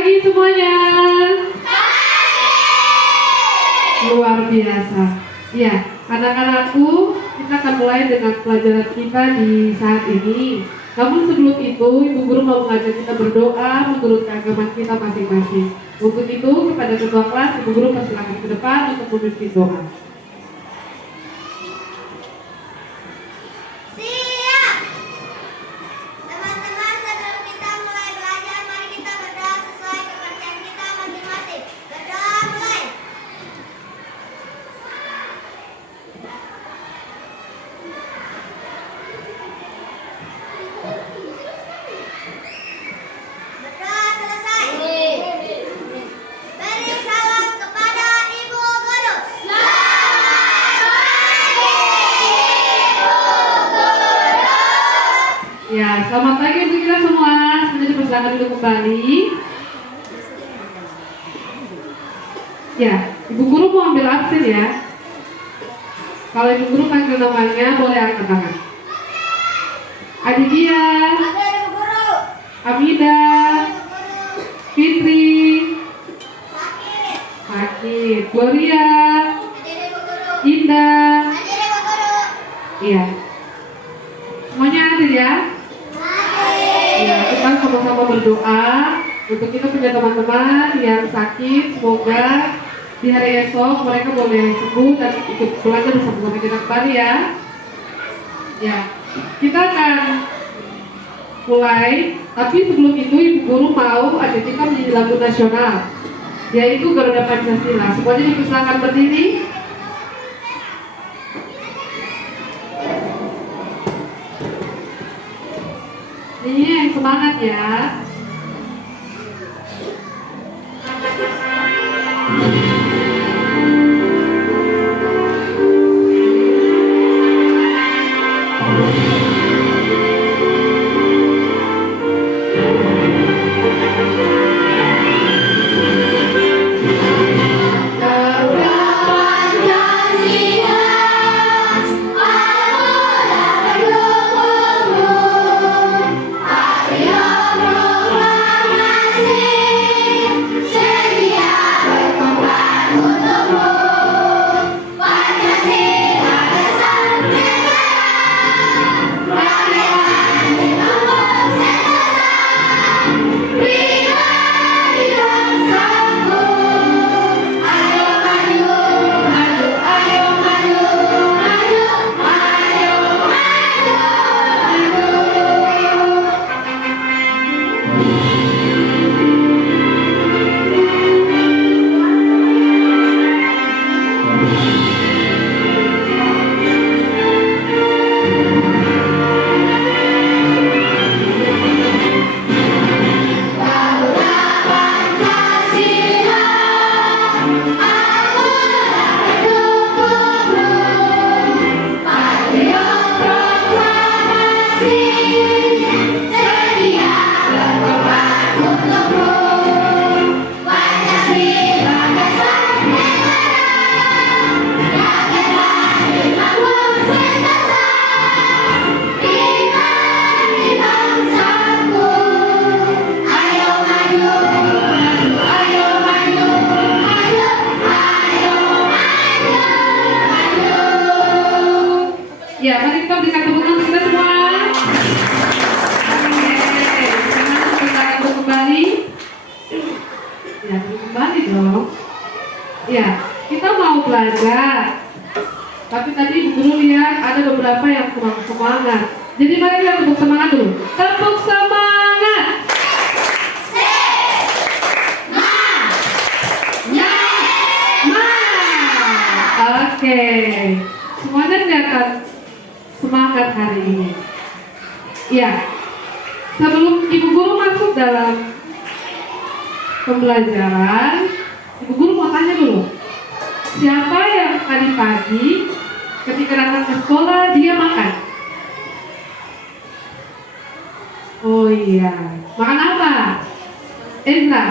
pagi semuanya. Luar biasa. Ya, anak-anakku, kita akan mulai dengan pelajaran kita di saat ini. Namun sebelum itu, Ibu Guru mau mengajak kita berdoa menurut keagamaan kita masing-masing. Untuk itu, kepada ketua kelas, Ibu Guru persilakan ke depan untuk memimpin doa. Ya, selamat pagi untuk kita semua. Semuanya dipersilakan duduk kembali. Ya, Ibu Guru mau ambil absen ya. Kalau Ibu Guru panggil namanya, boleh angkat tangan. Adidia, Amida, Fitri, Sakit, Gloria, Indah. Iya. Semuanya hadir ya? Ya, kita sama-sama berdoa untuk kita punya teman-teman yang sakit. Semoga di hari esok mereka boleh sembuh dan ikut belajar bersama-sama kita kembali ya. Ya, kita akan mulai. Tapi sebelum itu Ibu Guru mau ajak kita menyanyi lagu nasional, yaitu Garuda Pancasila. Semuanya dipersilakan berdiri. Ini yang semangat ya. Ya, mari kita berikan tepuk tangan kita semua. Oke, sekarang kita akan kembali. Ya, kembali dong. Ya, kita mau belajar. Tapi tadi Ibu Guru lihat ada beberapa yang kurang semangat. Jadi mari kita tepuk semangat dulu. Tepuk semangat. Oke, semuanya kelihatan semangat hari ini. Ya, sebelum Ibu Guru masuk dalam pembelajaran, Ibu Guru mau tanya dulu, siapa yang tadi pagi ketika datang ke sekolah dia makan? Oh iya, makan apa? Ezra?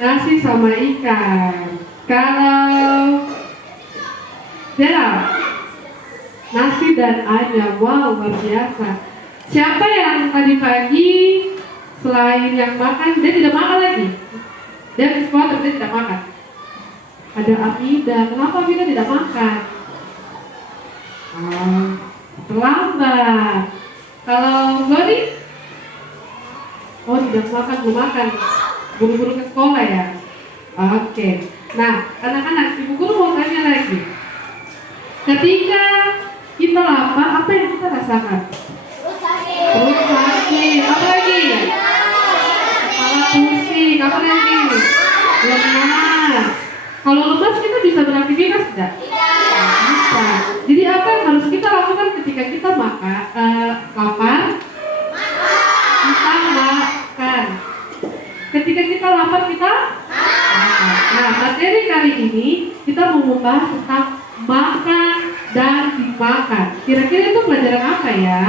Nasi sama ikan. Kalau Gerald, nasi dan ayam. Wow, luar biasa. Siapa yang tadi pagi setelah lain yang makan, dia tidak makan lagi. Dia di sekolah tapi dia tidak makan. Ada Amida, kenapa Amida tidak makan? Terlambat. Kalau Glory? Oh, tidak makan, belum makan. Buru-buru ke sekolah ya? Oke. Nah, anak-anak, ibu guru mau tanya lagi. Ketika kita lapar, apa yang kita rasakan? Perut sakit. Apa lagi? Kepala pusing. Apa lagi? Lemas. Kalau lemas kita bisa beraktivitas tidak? Bisa. Jadi apa yang harus kita lakukan ketika kita lapar? Kita makan. Ketika kita lapar kita makan. Nah, materi kali ini kita mau membahas tentang makan dan dimakan. Kira-kira itu pelajaran apa ya?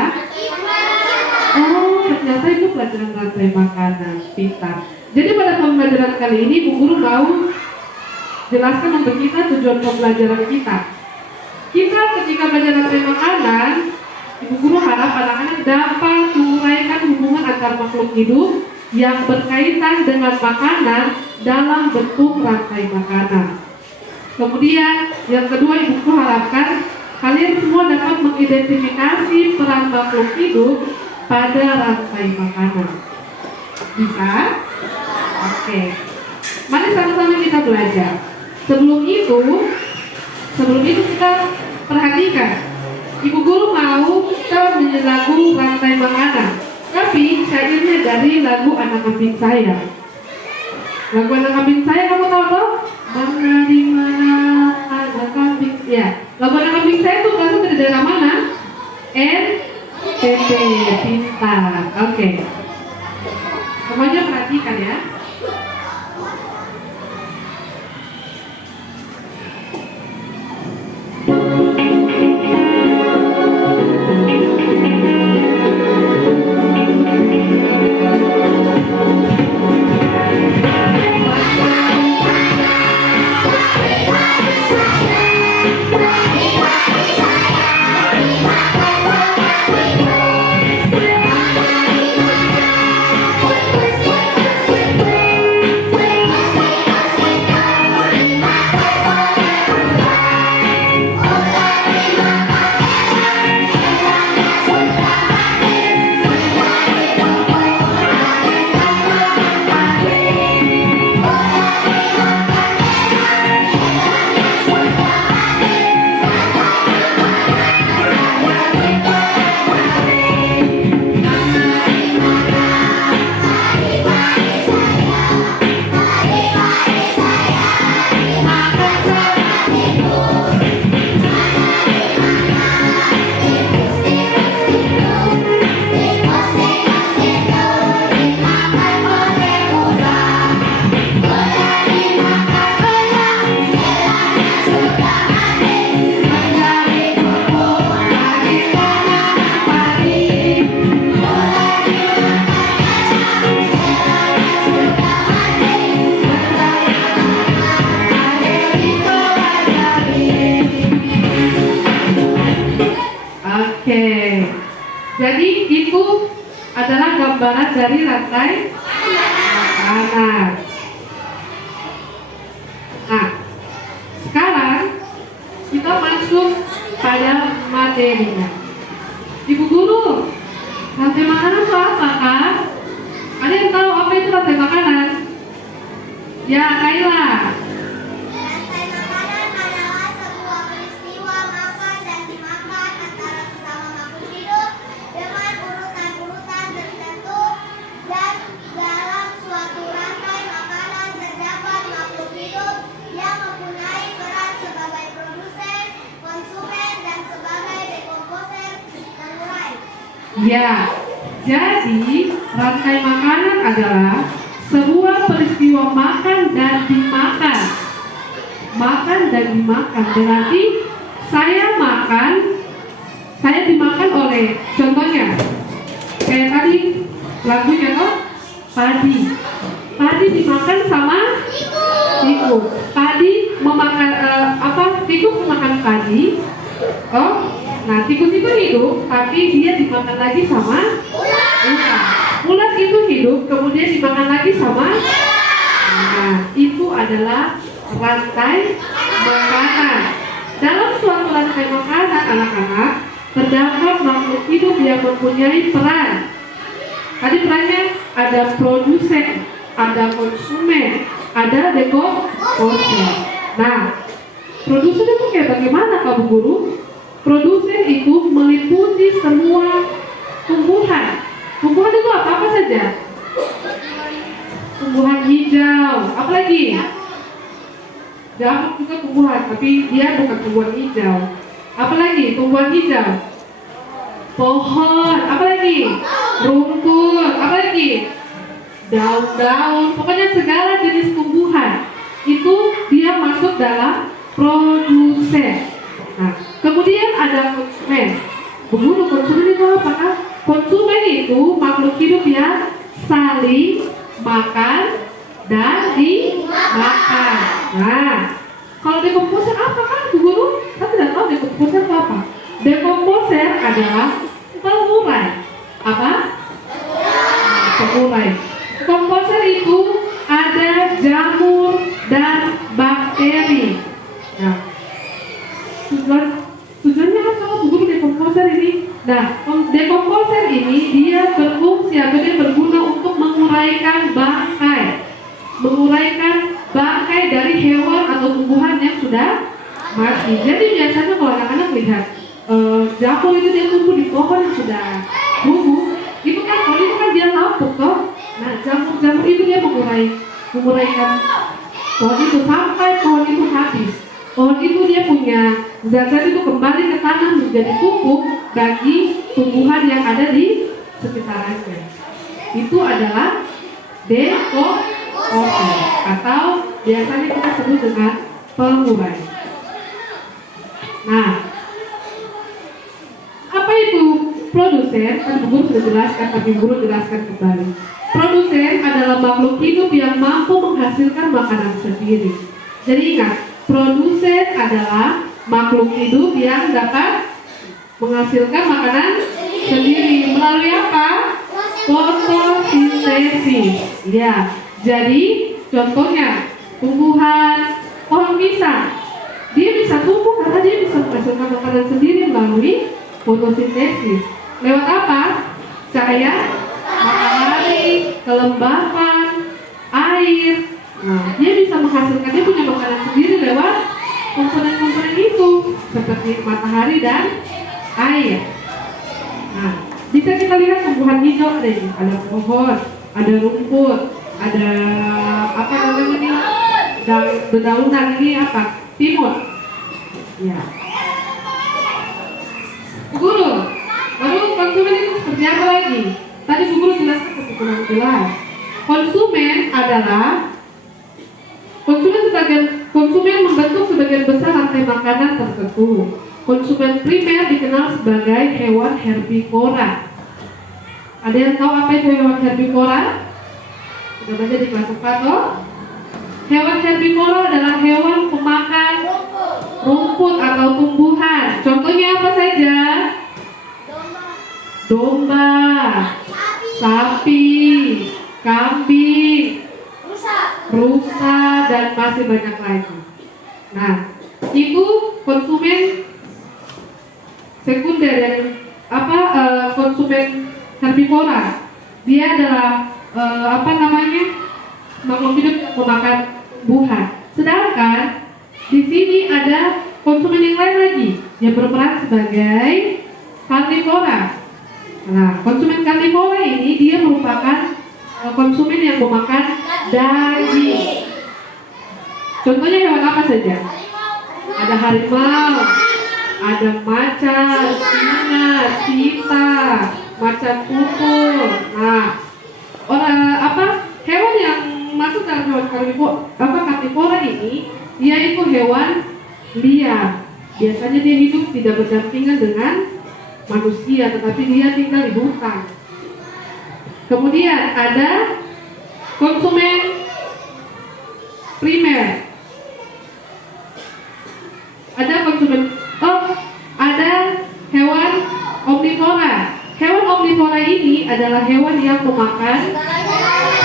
Oh, ternyata itu pelajaran rantai makanan. Pintar. Jadi pada pembelajaran kali ini Bu Guru mau jelaskan untuk kita tujuan pembelajaran kita. Kita ketika belajar rantai makanan, Ibu Guru harap anak-anak dapat menguraikan hubungan antar makhluk hidup yang berkaitan dengan makanan dalam bentuk rantai makanan. Kemudian yang kedua, Ibu Guru harapkan kalian semua dapat mengidentifikasi peran makhluk hidup pada rantai makanan. Bisa? Oke. Mari sama-sama kita belajar. Sebelum itu kita perhatikan. Ibu Guru mau kita menyanyi lagu rantai makanan. Tapi syairnya dari lagu Anak Kambing Saya. Lagu Anak Kambing Saya kamu tahu toh? Mana di mana ada kambing? Ya, lagu Anak Kambing Saya itu berasal dari daerah mana? NTT. Pintar. Oke. Semuanya perhatikan ya. Jadi itu adalah gambaran dari rantai makanan. Nah, sekarang kita masuk pada materinya. Ibu Guru, rantai makanan itu apa kan? Ada yang tahu apa itu rantai makanan? Ya, Kaila. Ya, jadi rantai makanan adalah sebuah peristiwa makan dan dimakan. Makan dan dimakan berarti saya makan, saya dimakan oleh, contohnya kayak tadi lagunya tuh padi. Padi dimakan sama tikus. Padi memakan tikus memakan padi. Oh, nah tikus itu hidup, tapi dia dimakan lagi sama ulat. Ulat itu hidup, kemudian adalah rantai makanan. Dalam suatu rantai makanan anak-anak, terdapat makhluk hidup yang mempunyai peran. Tadi perannya ada produsen, ada konsumen, ada dekomposer. Nah, produsen itu kayak bagaimana Kak Bu Guru? Produsen itu meliputi semua tumbuhan. Tumbuhan itu apa saja? Tumbuhan hijau, apa lagi? Jamur juga tumbuhan, tapi dia bukan tumbuhan hijau. Apa lagi? Tumbuhan hijau. Pohon, apa lagi? Rumput, apa lagi? Daun-daun, pokoknya segala jenis tumbuhan itu dia masuk dalam produsen. Nah, kemudian ada konsumen. Begitu konsumen itu apa kan? Konsumen itu makhluk hidup yang saling makan dan dimakan. Nah, kalau dekomposer apa kan Bu Guru? Saya tidak tahu dekomposer itu apa. Dekomposer adalah pengurai. Apa? Pengurai. Komposer itu ada jamur dan bakteri. Nah, tujuannya apa Bu Guru dekomposer ini? Nah, dekomposer ini dia berfungsi atau dia berguna untuk menguraikan bangkai. Menguraikan bangkai dari hewan atau tumbuhan yang sudah mati. Jadi biasanya kalau anak-anak lihat jamur itu dia tumbuh di pohon yang sudah gugur, itu kan kalau itu kan dia lapuk toh. Nah, jamur itu dia menguraikan pohon itu sampai pohon itu habis. Pohon itu dia punya zat-zat itu kembali ke tanah menjadi pupuk bagi tumbuhan yang ada di sekitarnya. Itu adalah dekomposer atau biasanya kita sebut dengan pengurai. Nah, apa itu produsen? Kan Bu Guru sudah jelaskan, tapi Bu Guru jelaskan kembali. Produsen adalah makhluk hidup yang mampu menghasilkan makanan sendiri. Jadi ingat, produsen adalah makhluk hidup yang dapat menghasilkan makanan sendiri melalui apa? Fotosintesis. Ya, jadi contohnya tumbuhan pohon pisang, dia bisa tumbuh karena dia bisa menghasilkan makanan sendiri melalui fotosintesis. Lewat apa? Cahaya matahari, kelembapan, air. Nah, dia bisa menghasilkan, dia punya makanan sendiri lewat komponen-komponen itu, seperti matahari dan air. Nah, bisa kita lihat tumbuhan hijau ada pohon, ada rumput, ada apa namanya ini, dedaunan ini apa? Timun. Ya. Bu Guru, lalu konsumen itu seperti apa lagi? Tadi Bu Guru jelaskan kesimpulan jelas. Konsumen membentuk sebagian besar rantai makanan tertentu. Konsumen primer dikenal sebagai hewan herbivora. Ada yang tahu apa itu hewan herbivora? Sudah baca di kelas 4 loh. Hewan herbivora adalah hewan pemakan rumput atau tumbuhan. Contohnya apa saja? Domba, sapi, kambing, rusa, dan masih banyak lagi. Nah, itu konsumen sekunder yang konsumen herbivora. Dia adalah makhluk hidup yang memakan tumbuhan. Sedangkan di sini ada konsumen yang lain lagi yang berperan sebagai karnivora. Nah, konsumen karnivora ini dia merupakan konsumen yang memakan daging. Contohnya hewan apa saja? Ada harimau, ada macan, singa, cheetah, macan tutul. Nah, hewan yang masuk dalam hewan karnivora ini, dia itu hewan liar. Biasanya dia hidup tidak berdampingan dengan manusia, tetapi dia tinggal di hutan. Kemudian ada konsumen primer. Ada hewan omnivora. Hewan omnivora ini adalah hewan yang memakan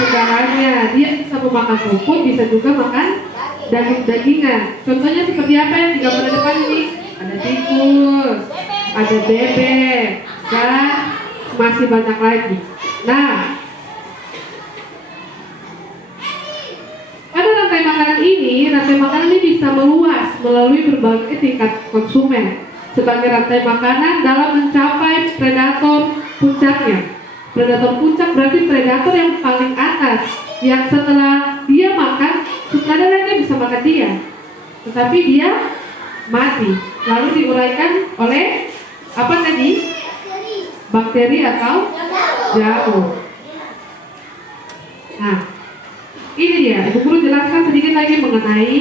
segalanya. Dia bisa memakan rumput, bisa juga makan daging-dagingan. Contohnya seperti apa yang di gambar depan ini? Ada tikus, ada bebek, dan masih banyak lagi. Nah, pada rantai makanan ini bisa meluas melalui berbagai tingkat konsumen. Sebagai rantai makanan dalam mencapai predator puncaknya. Predator puncak berarti predator yang paling atas, yang setelah dia makan, setelah dia bisa makan dia, tetapi dia mati, lalu diuraikan oleh apa tadi? Bakteri atau jamur. Nah, ini dia, Ibu Guru jelaskan sedikit lagi mengenai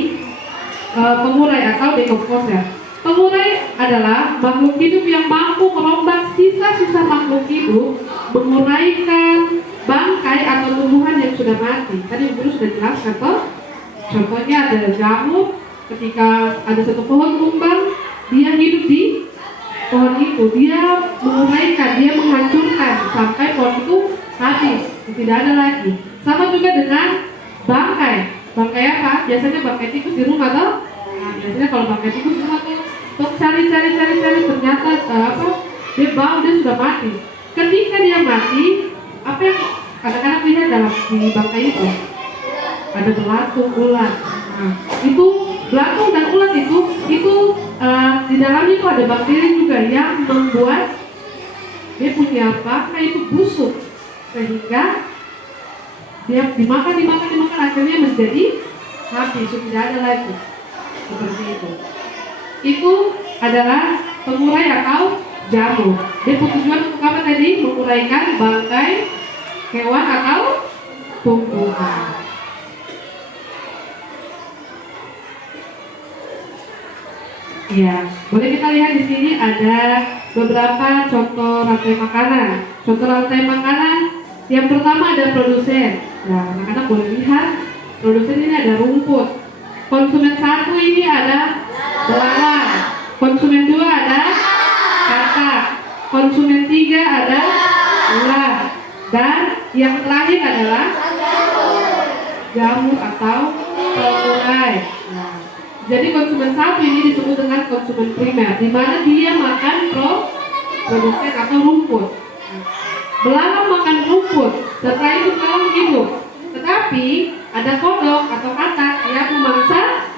pengurai atau decomposer. Pengurai adalah makhluk hidup yang mampu merombak sisa-sisa makhluk hidup, menguraikan bangkai atau tumbuhan yang sudah mati. Tadi Ibu Guru sudah jelaskan toh. Contohnya ada jamur, ketika ada satu pohon tumbang, dia hidup di pohon itu, dia menguraikan, dia menghancurkan sampai pohon itu habis, tidak ada lagi. Sama juga dengan bangkai. Bangkai apa? Biasanya bangkai tikus di rumah toh. Nah, biasanya kalau bangkai tikus di rumah tuh cari ternyata dia bau, dia sudah mati. Ketika dia mati, apa yang kadang-kadang lihat dalam di bangkai itu? Ada belatung, ulat. Nah, itu belatung dan ulat itu di dalamnya itu ada bakteri juga yang membuat dia punya bangkai itu busuk, sehingga dia dimakan akhirnya menjadi habis, tidak ada lagi. Seperti itu. Itu adalah pengurai atau jamur. Dia bertujuan untuk apa tadi? Menguraikan bangkai hewan atau tumbuhan. Ya, boleh kita lihat di sini ada beberapa contoh rantai makanan. Contoh rantai makanan yang pertama ada produsen. Nah, anak-anak boleh lihat produsen ini ada rumput. Konsumen satu ini ada belalang. Konsumen dua ada katak. Konsumen tiga ada ular. Dan yang terakhir adalah jamur atau pengurai. Nah, jadi konsumen satu ini disebut dengan konsumen primer, di mana dia makan produsen atau rumput. Belalang makan rumput, setelah itu belalang hidup. Tetapi ada kodok atau katak yang memangsa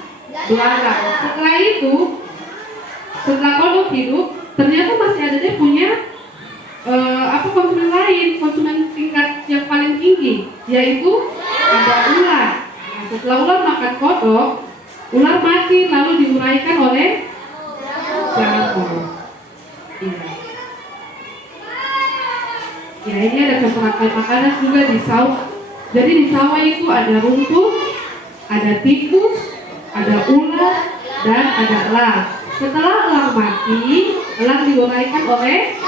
belalang. Setelah itu, setelah kodok hidup, ternyata masih ada dia punya konsumen lain, konsumen tingkat yang paling tinggi, yaitu ada ular. Nah, setelah ular makan kodok, ular mati lalu diuraikan oleh jamur. Ya, ini ada contoh rantai makanan juga di sawah. Jadi di sawah itu ada rumput, ada tikus, ada ular, dan ada elang. Setelah elang mati, elang diuraikan oleh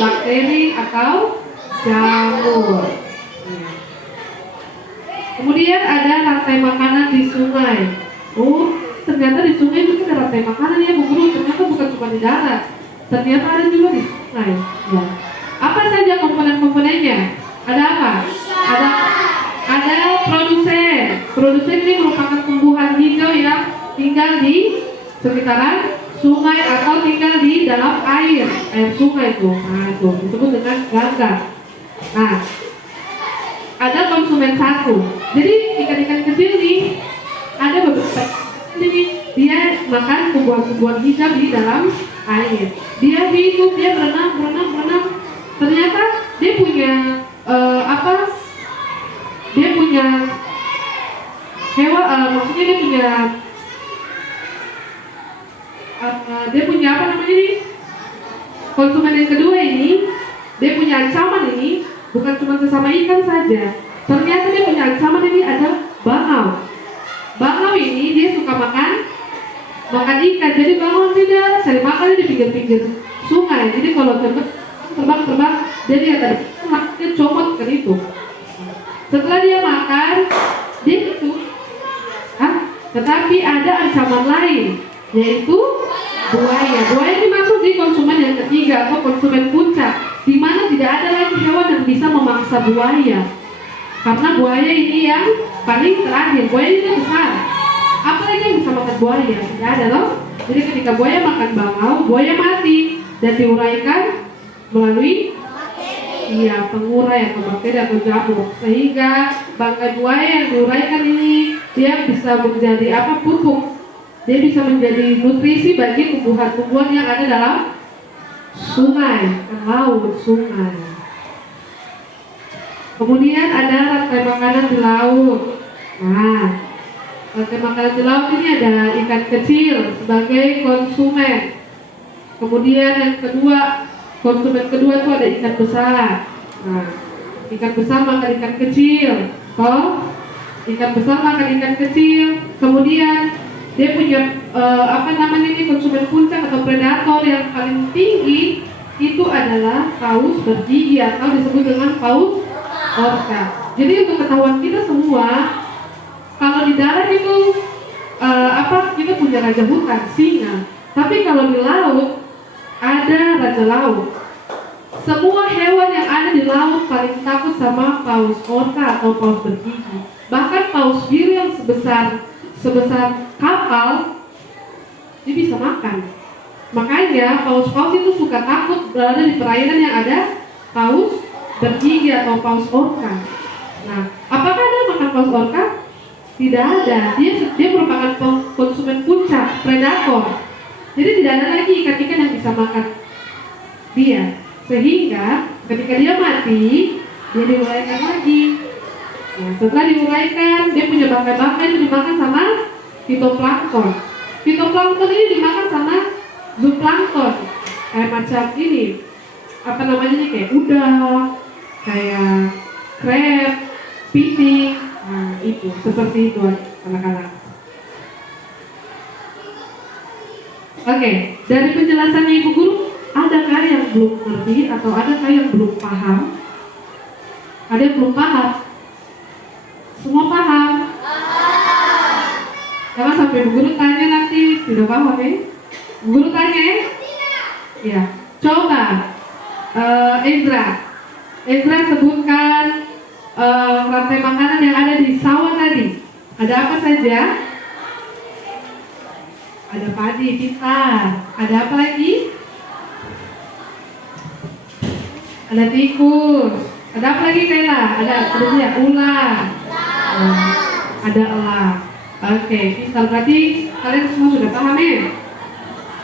bakteri atau jamur. Kemudian ada rantai makanan di sungai. Oh, ternyata di sungai itu ada rantai makanan ya Bu Guru. Ternyata bukan cuma di darat, ternyata ada juga di sungai. Ya. Apa saja komponen-komponennya? Ada apa? Ada produsen. Produsen ini merupakan tumbuhan hijau yang tinggal di sekitaran sungai atau tinggal di dalam air sungai itu. Nah, itu disebut dengan gangga. Nah, ada konsumen satu. Jadi ikan-ikan kecil nih ada beberapa. Jadi dia makan tumbuhan-tumbuhan hijau di dalam air. Dia hidup, dia berenang. Ternyata dia punya Dia punya hewan, maksudnya dia punya apa namanya nih? Konsumen yang kedua ini, dia punya ancaman ini, bukan cuma sesama ikan saja. Ternyata dia punya ancaman ini ada bangau. Bangau ini dia suka makan ikan. Jadi bangau tidak cari makan di pinggir-pinggir sungai. Jadi kalau terbang, dia comot ke itu. Setelah dia makan, dia itu, tetapi ada ancaman lain, yaitu buaya. Buaya ini masuk di konsumen yang ketiga atau konsumen puncak, di mana tidak ada lagi hewan yang bisa memangsa buaya. Karena buaya ini yang paling terakhir, buaya ini besar. lagi yang bisa makan buaya? Tidak ada loh. Jadi ketika buaya makan bangau, buaya mati dan diuraikan melalui pengurai atau bakteri atau jamur, sehingga bangkai buaya yang diuraikan ini dia bisa menjadi pupuk. Dia bisa menjadi nutrisi bagi tumbuhan-tumbuhan yang ada dalam sungai, laut, sungai. Kemudian ada rantai makanan di laut. Nah, rantai makanan di laut ini ada ikan kecil sebagai konsumen. Kemudian yang kedua, konsumen kedua itu ada ikan besar. Nah, ikan besar makan ikan kecil. Ikan besar makan ikan kecil. Kemudian dia punya konsumen puncak atau predator yang paling tinggi itu adalah paus bergigi atau disebut dengan paus orca. Jadi untuk ketahuan kita semua, kalau di darat itu kita punya raja hutan, singa. Tapi kalau di laut ada raja laut. Semua hewan yang ada di laut paling takut sama paus orca atau paus bergigi. Bahkan paus biru yang sebesar kapal dia bisa makan. Makanya paus-paus itu suka takut berada di perairan yang ada paus bergigi atau paus orca. Nah, apakah ada makan paus orca? Tidak ada. Dia merupakan konsumen puncak, predator. Jadi tidak ada lagi ikan-ikan yang bisa makan dia. Sehingga ketika dia mati, dia diuraikan lagi. Nah, setelah diuraikan, dia punya bangkai-bangkai itu dimakan sama fitoplankton. Fitoplankton ini dimakan sama zooplankton. Kayak macam ini, kayak udang, kayak crab, piting. Nah, itu seperti itu anak-anak. Oke, dari penjelasannya Ibu Guru, adakah yang belum ngerti atau adakah yang belum paham? Ada yang belum paham? Semua paham? Jangan sampai Bu Guru tanya nanti tidak paham ya? Bu Guru tanya ya? Ya. Coba Ezra sebutkan rantai makanan yang ada di sawah tadi. Ada apa saja? Ada padi, pintar. Ada apa lagi? Ada tikus. Ada apa lagi Kayla? Ada ular. Ada elang. Oke, pintar. Berarti kalian semua sudah paham ya?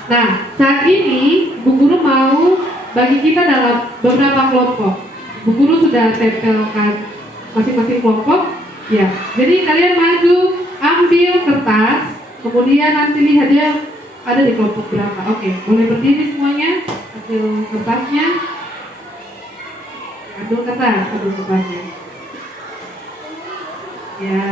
Nah, saat ini Bu Guru mau bagi kita dalam beberapa kelompok. Bu Guru sudah tempelkan masing-masing kelompok. Ya, jadi kalian maju, ambil kertas, kemudian nanti lihat dia ada di kelompok berapa. Oke, boleh berdiri semuanya. Ambil kertasnya. Ambil kertasnya. Ya.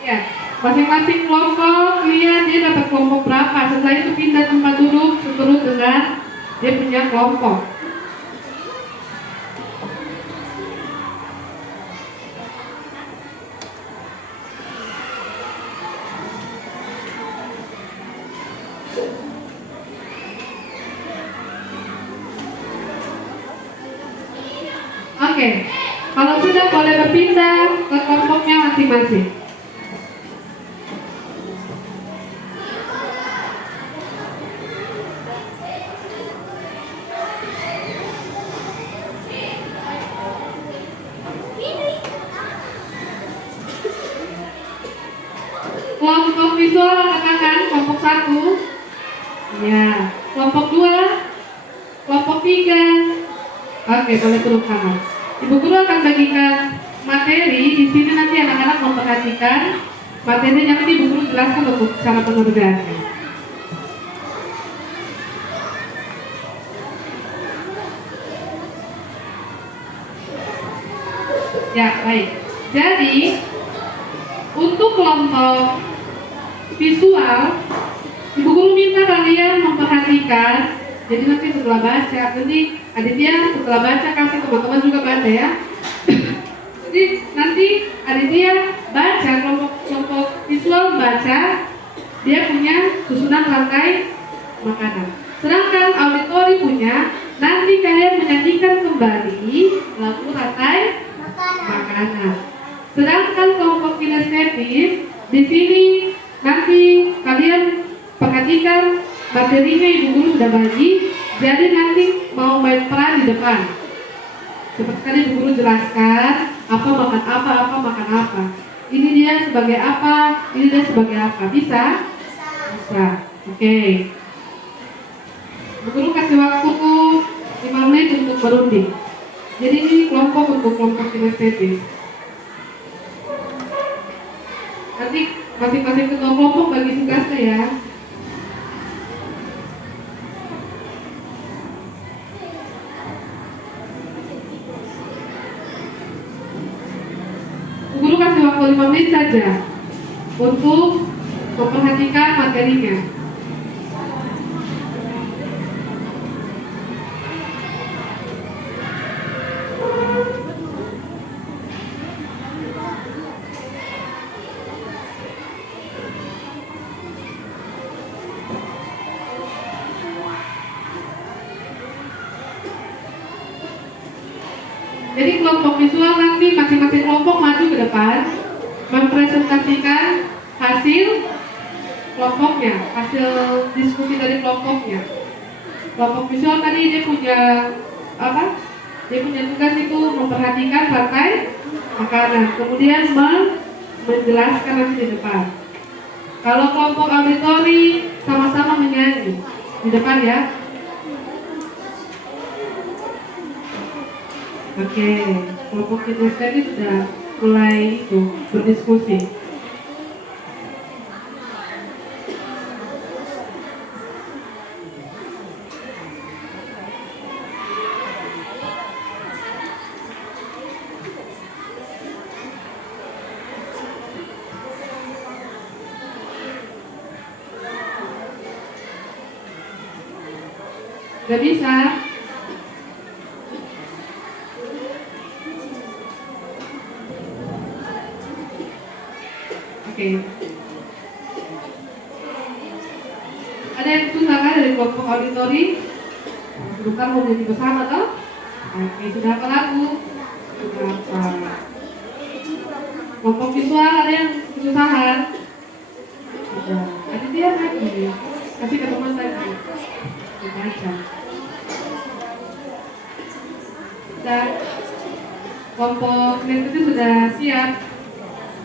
Ya, masing-masing kelompok lihat dia dapat kelompok berapa. Setelah itu pindah tempat duduk seturut dengan dia punya kelompok. Oke, kalau sudah boleh berpindah ke kelompoknya masing-masing. Kelompok visual anak-anak, kelompok 1. Ya, kelompok 2, kelompok 3. Oke, boleh turun tangan. Ibu Guru akan bagikan materi. Di sini nanti anak-anak memperhatikan materinya, nanti Ibu Guru jelaskan untuk cara pengerjaannya. Ya, baik. Jadi untuk kelompok visual, Ibu Guru minta kalian memperhatikan. Jadi nanti setelah baca, nanti Aditya setelah baca kasih teman-teman juga baca ya. Jadi nanti Aditya baca, kelompok visual baca, dia punya susunan rantai makanan. Sedangkan auditori punya, nanti kalian menyanyikan kembali kembali lampu rantai makanan. Sedangkan kelompok kinestetis di sini nanti kalian perhatikan materinya ibu guru sudah bagi. Jadi nanti mau main peran di depan. Seperti tadi ibu guru jelaskan apa makan apa. Ini dia sebagai apa, ini dia sebagai apa. Bisa? Bisa. Oke. Ibu guru kasih waktu 5 menit untuk berunding. Jadi ini kelompok untuk kelompok kinestetis. Nanti masing-masing ketua kelompok bagi tugasnya ya. Guru kasih waktu 5 menit saja untuk memperhatikan materinya. Jadi kelompok visual nanti masing-masing kelompok maju ke depan mempresentasikan hasil kelompoknya, hasil diskusi dari kelompoknya. Kelompok visual tadi dia punya apa? Dia punya tugas itu memperhatikan rantai makanan, kemudian menjelaskan nanti di depan. Kalau kelompok auditori sama-sama menyanyi di depan ya. Oke, kelompok kinestetis sudah mulai itu berdiskusi. Gak bisa. Oke. Ada yang susah kan dari kelompok auditori? Bukan mau nyanyi bersama toh? Oke, sudah apa lagu? Sudah apa? Kelompok visual ada yang kesusahan? Sudah. Ada dia lagi. Kasih ke teman lagi. Baca. Sudah. Kelompok kinestetis sudah siap?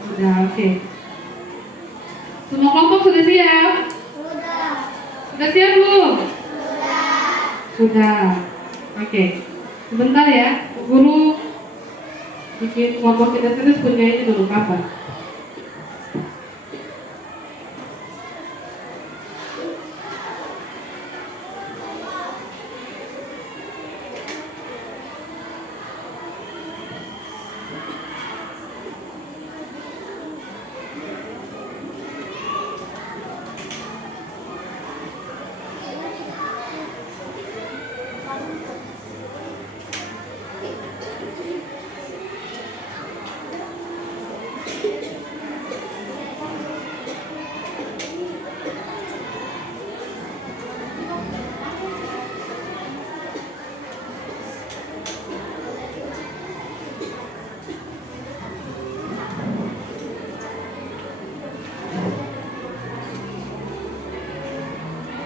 Sudah, oke. Semua kelompok sudah siap? Sudah siap belum? Sudah. Oke. Sebentar ya, guru bikin kelompok kinestetis punya ini dulu kabar.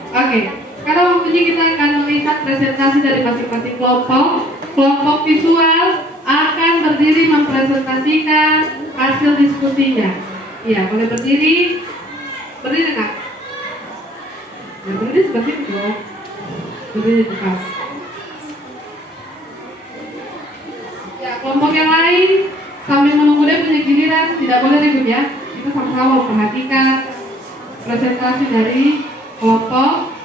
Oke, sekarang waktunya kita akan melihat presentasi dari masing-masing kelompok. Kelompok visual akan berdiri mempresentasikan hasil diskusinya. Iya, boleh berdiri. Berdiri Kak. Ya, berdiri seperti itu dong. Berdiri di depan. Ya, kelompok yang lain sambil menunggu dia punya giliran, tidak boleh ribut ya. Kita sama-sama memperhatikan presentasi dari kelompok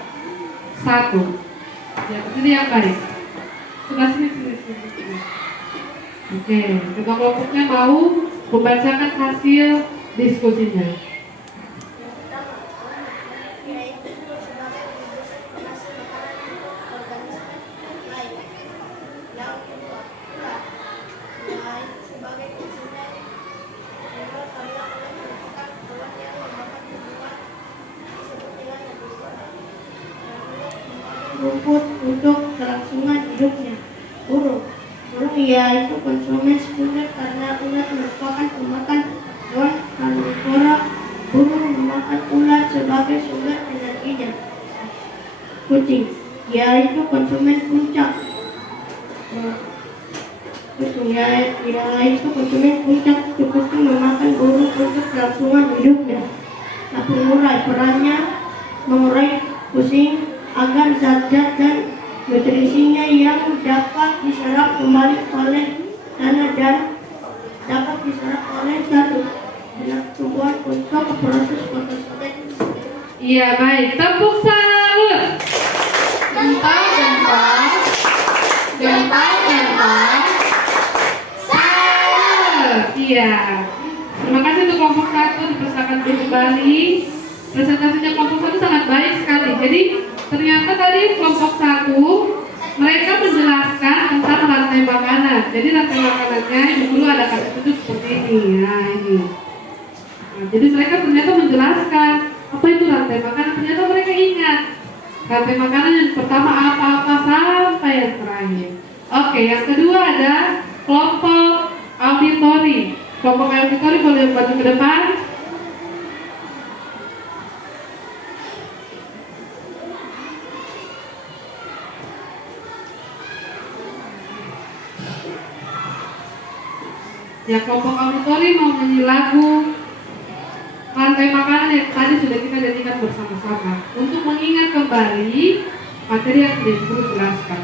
1. Ya, berdiri yang baik. Sebelah sini. Oke, ketua kelompoknya mau membacakan hasil diskusinya. Rumput untuk kelangsungan hidupnya. Huruf Burung yaitu konsumen sekunder karena ulat merupakan pemakan hewan karnivora. Burung memakan ulat sebagai sumber energinya. Kucing yaitu konsumen puncak. Kucing yaitu konsumen puncak. Kucing memakan burung untuk kelangsungan hidupnya. Pengurai perannya mengurai pusing agar zat-zat dan nutrisinya yang dapat diserap kembali oleh tanah dan dapat diserap oleh satu tumbuhan untuk proses fotosintesis. Iya, baik. Tepuk salut. Jempol. Salut. Iya. Terima kasih untuk kelompok 1 dipersilakan kembali. Presentasinya kelompok 1 sangat baik sekali. Jadi ternyata tadi kelompok 1 mereka menjelaskan tentang rantai makanan. Jadi rantai makanannya dulu ada kata tutup seperti ini. Nah ini. Nah, jadi mereka ternyata menjelaskan apa itu rantai makanan. Ternyata mereka ingat rantai makanan yang pertama apa-apa sampai yang terakhir. Oke, yang kedua ada kelompok auditori. Kelompok auditori boleh maju ke depan. Ya, kelompok auditori mau nyanyi lagu rantai makanan yang tadi sudah kita nyanyikan bersama-sama untuk mengingat kembali materi yang sudah Guru jelaskan.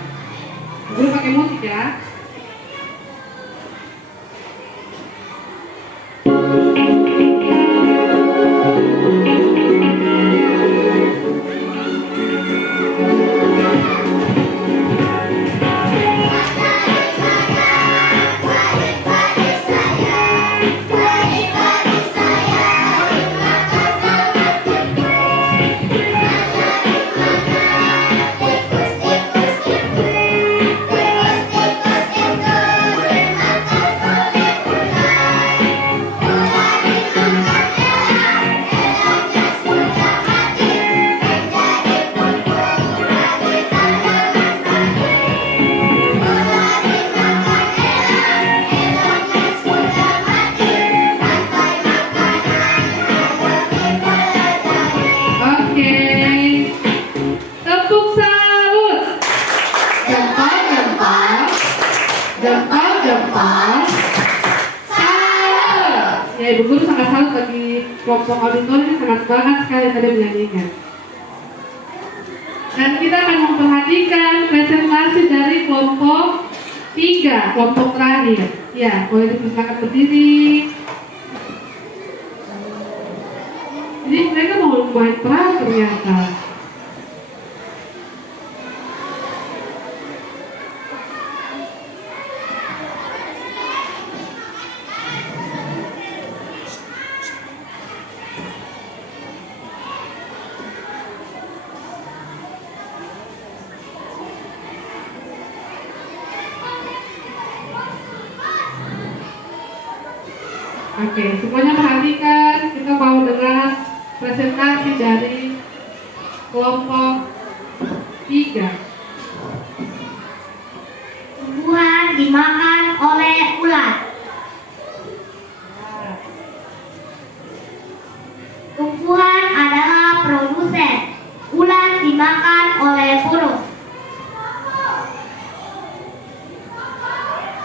Guru pakai musik ya. Ibu Guru sangat salut bagi kelompok auditori, sangat banget sekali tadi menyanyikan. Dan kita akan memperhatikan presentasi dari kelompok 3, kelompok terakhir. Ya, boleh dipersilakan berdiri. Jadi mereka mau main peran ternyata. Oke, semuanya perhatikan, kita mau dengar presentasi dari kelompok 3. Tumbuhan dimakan oleh ulat. Tumbuhan adalah produsen. Ulat dimakan oleh burung.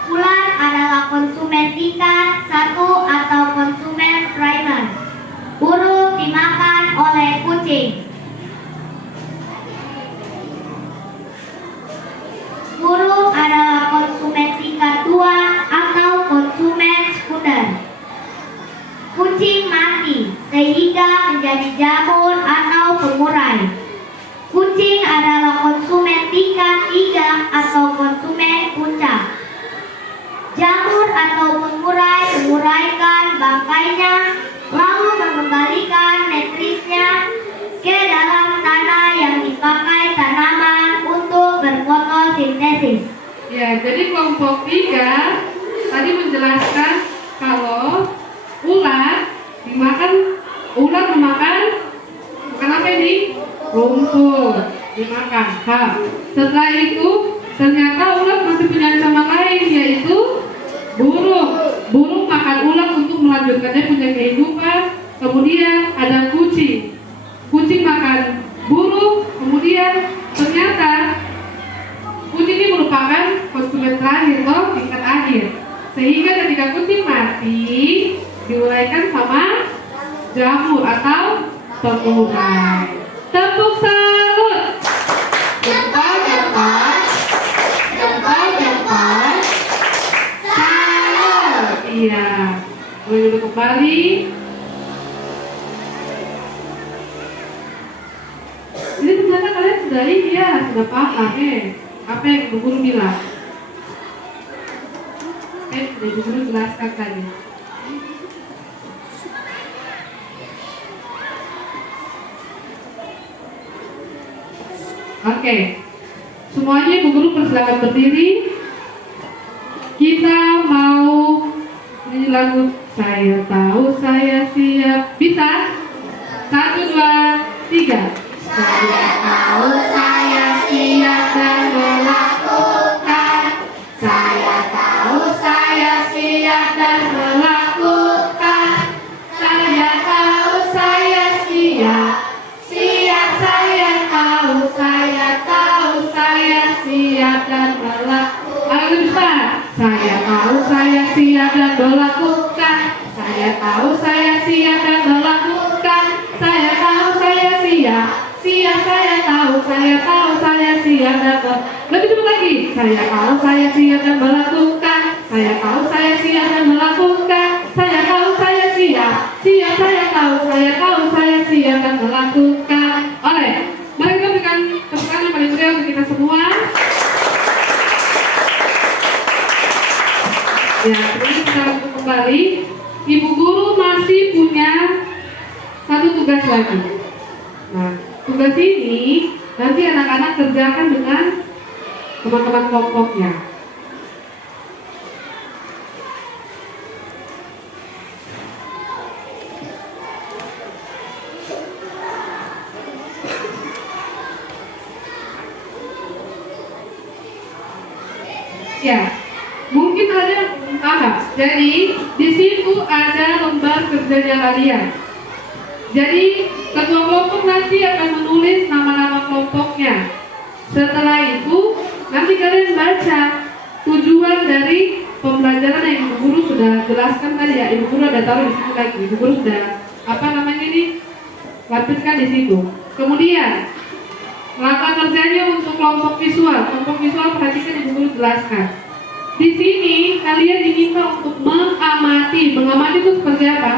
Ulat adalah konsumen tingkat 1 atau konsumen primer. Burung dimakan oleh kucing. Burung adalah konsumen tingkat 2 atau konsumen sekunder. Kucing mati sehingga menjadi jamur atau pengurai. Kucing adalah konsumen tingkat 3 atau konsumen puncak. Jamur atau pengurai menguraikan bangkainya lalu mengembalikan matrisnya ke dalam tanah yang dipakai tanaman untuk berfotosintesis. Ya, jadi kelompok 3 tadi menjelaskan kalau ulat memakan apa ini? Rumput, dimakan. Setelah itu ternyata ulat masih punya ancaman lain, Burung. Burung makan ulat untuk melanjutkannya punya kehidupan. Kemudian ada kucing. Kucing makan burung. Kemudian ternyata kucing ini merupakan konsumen terakhir atau tingkat akhir. Sehingga ketika kucing mati diuraikan sama jamur atau temurai. Tepuk salut. Jempol. Salut. Iya. Boleh duduk kembali. Jadi ternyata kalian sudah ini ya, sudah paham apa yang Ibu Guru bilang. Sudah Ibu Guru jelaskan tadi. Oke, semuanya Ibu Guru persilakan berdiri. Kita mau nyanyi lagu Saya Tahu Saya Siap. Bisa? 1, 2, 3. Saya tahu saya siap dan melakukan. Saya tahu saya siap dan melakukan. Saya tahu saya siap. Siap saya tahu saya siap dan melakukan. Ayo bisa. Saya tahu saya siap dan melakukan. Saya tahu saya siap dan melakukan. Saya tahu saya siap. Siap saya tahu saya siap dan melakukan. Lebih cepat lagi. Saya tahu saya siap dan melakukan. Saya tahu saya siap dan melakukan. Saya tahu saya siap. Siap saya tahu saya siap dan melakukan. Oleh, mari kita berikan tepuk tangan yang paling meriah untuk kita semua. Ya, sebelum kita langsung kembali, Ibu Guru masih punya satu tugas lagi. Nah, tugas ini nanti anak-anak kerjakan dengan teman-teman kelompoknya. Ya, mungkin ada paham. Jadi di situ ada lembar kerjanya kalian. Jadi ketua kelompok nanti akan menulis nama-nama kelompoknya. Setelah itu nanti kalian baca tujuan dari pembelajaran yang Ibu Guru sudah jelaskan tadi ya. Ibu Guru ada taruh di situ lagi. Ibu Guru sudah lapiskan di situ. Kemudian langkah kerjanya untuk kelompok visual. Kelompok visual perhatikan Ibu Guru jelaskan. Di sini kalian diminta untuk mengamati. Mengamati itu seperti apa?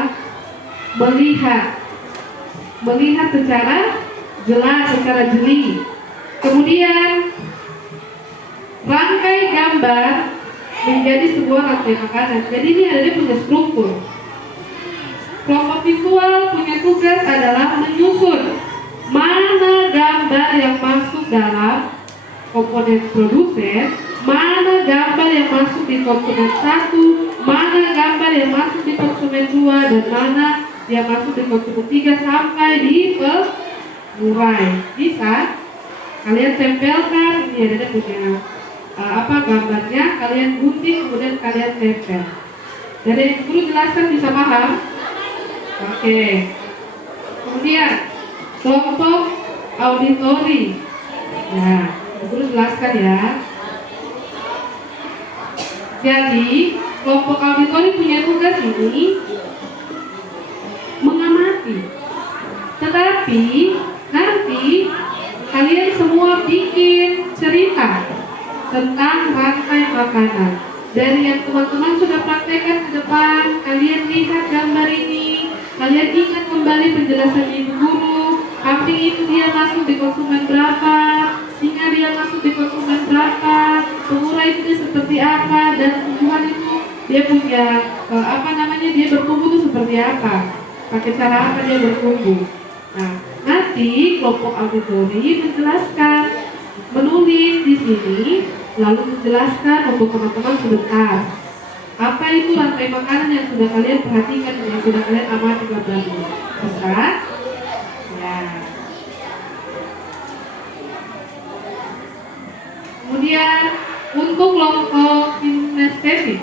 Melihat secara jelas, secara jeli. Kemudian rangkai gambar menjadi sebuah rangkai makanan. Jadi ini ada punya struktur. Kelompok visual punya tugas adalah menyusun mana gambar yang masuk dalam komponen produsen, mana gambar yang masuk di konsumen 1, mana gambar yang masuk di konsumen 2, dan mana yang masuk di konsumen 3 sampai di pengurai. Bisa kalian tempelkan, ini ada punya gambarnya, kalian gunting kemudian kalian tempel. Jadi Guru jelaskan bisa paham? Oke. Kemudian kelompok auditori. Nah, Guru jelaskan ya. Jadi kelompok auditori punya tugas ini mengamati. Tetapi nanti kalian semua bikin cerita tentang rangkai makanan. Dari yang teman-teman sudah praktekkan ke depan, kalian lihat gambar ini, kalian ingat kembali penjelasan Ibu Guru. Kambing itu dia masuk di konsumen berapa, singa dia masuk di konsumen berapa, pengurai itu seperti apa, dan tumbuhan itu dia punya dia bertumbuh itu seperti apa, pakai cara apa dia bertumbuh. Nah, nanti kelompok auditori menjelaskan, menulis di sini, lalu menjelaskan untuk teman-teman sebentar apa itu rantai makanan yang sudah kalian perhatikan, yang sudah kalian amati gambarnya. Bisa? Ya. Kemudian untuk kelompok kinestesis,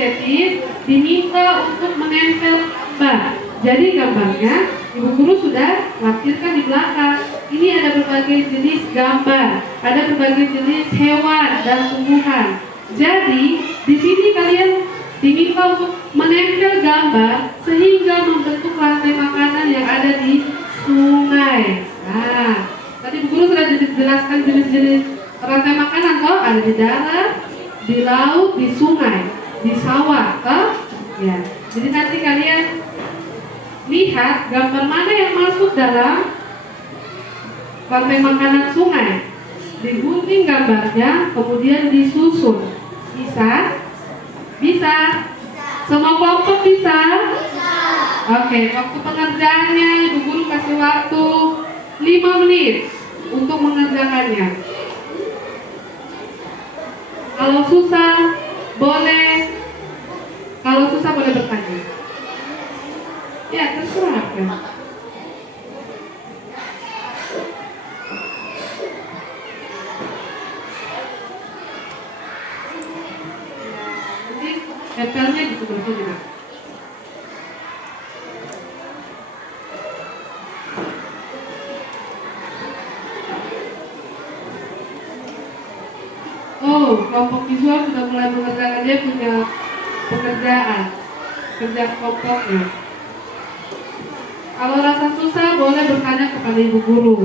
estetis diminta untuk menempel gambar. Jadi gambarnya ibu guru sudah lampirkan di belakang. Ini ada berbagai jenis gambar, ada berbagai jenis hewan dan tumbuhan. Jadi di sini kalian diminta untuk menempel gambar sehingga membentuk rantai makanan yang ada di sungai. Nah, tadi ibu guru sudah dijelaskan jenis-jenis rantai makanan toh, ada di darat, di laut, di sungai, di sawah toh. Ya. Jadi nanti kalian lihat gambar mana yang masuk dalam rantai makanan sungai. Digunting gambarnya, kemudian disusun. Bisa? Bisa? Semua kelompok bisa? Oke, waktu pengerjaannya ibu guru kasih waktu 5 menit untuk mengerjakannya. Kalau susah boleh bertanya. Ya, terserah kan. Nanti tempelnya di sebelah sini. Nah. Oh, kelompok visual sudah mulai mengerjakan, dia punya pekerjaan kerja kelompoknya. Kalau rasa susah boleh bertanya kepada ibu guru.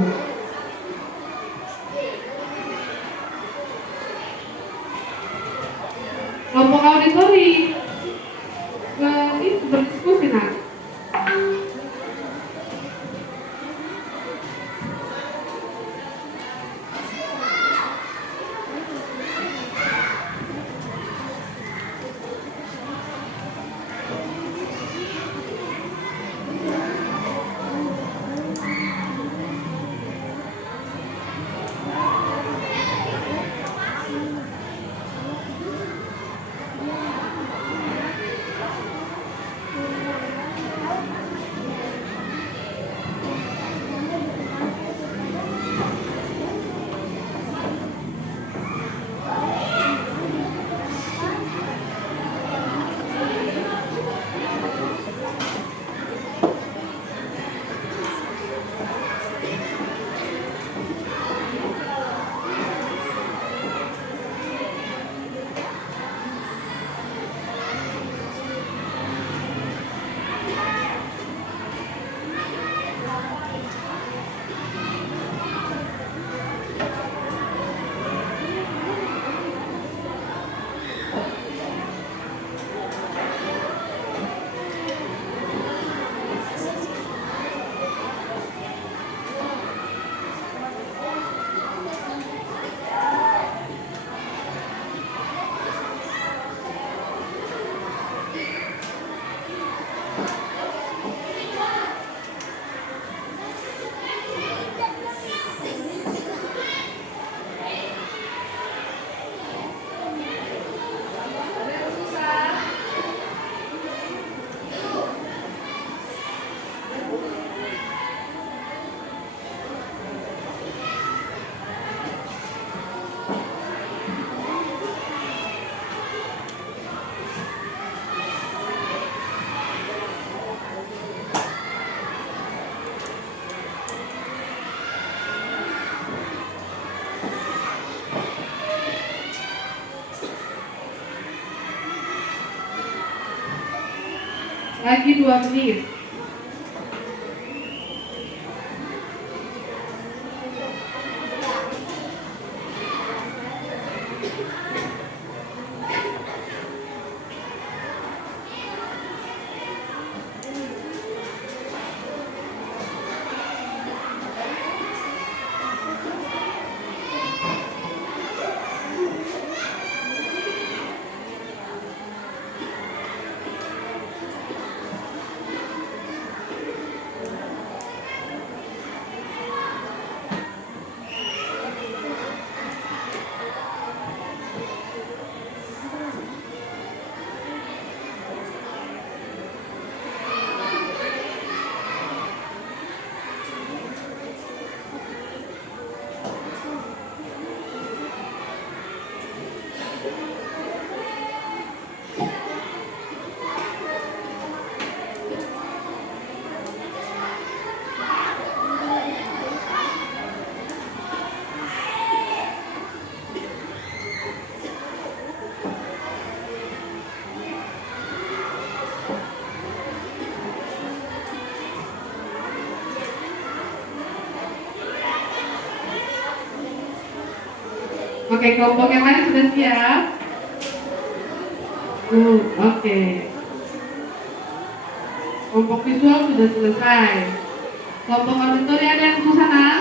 Kelompok auditori ini berdiskusi nak. Lagi 2 menit. Oke, kelompok yang lain sudah siap? Oke. Kelompok visual sudah selesai. Kelompok auditori ada yang susah nak?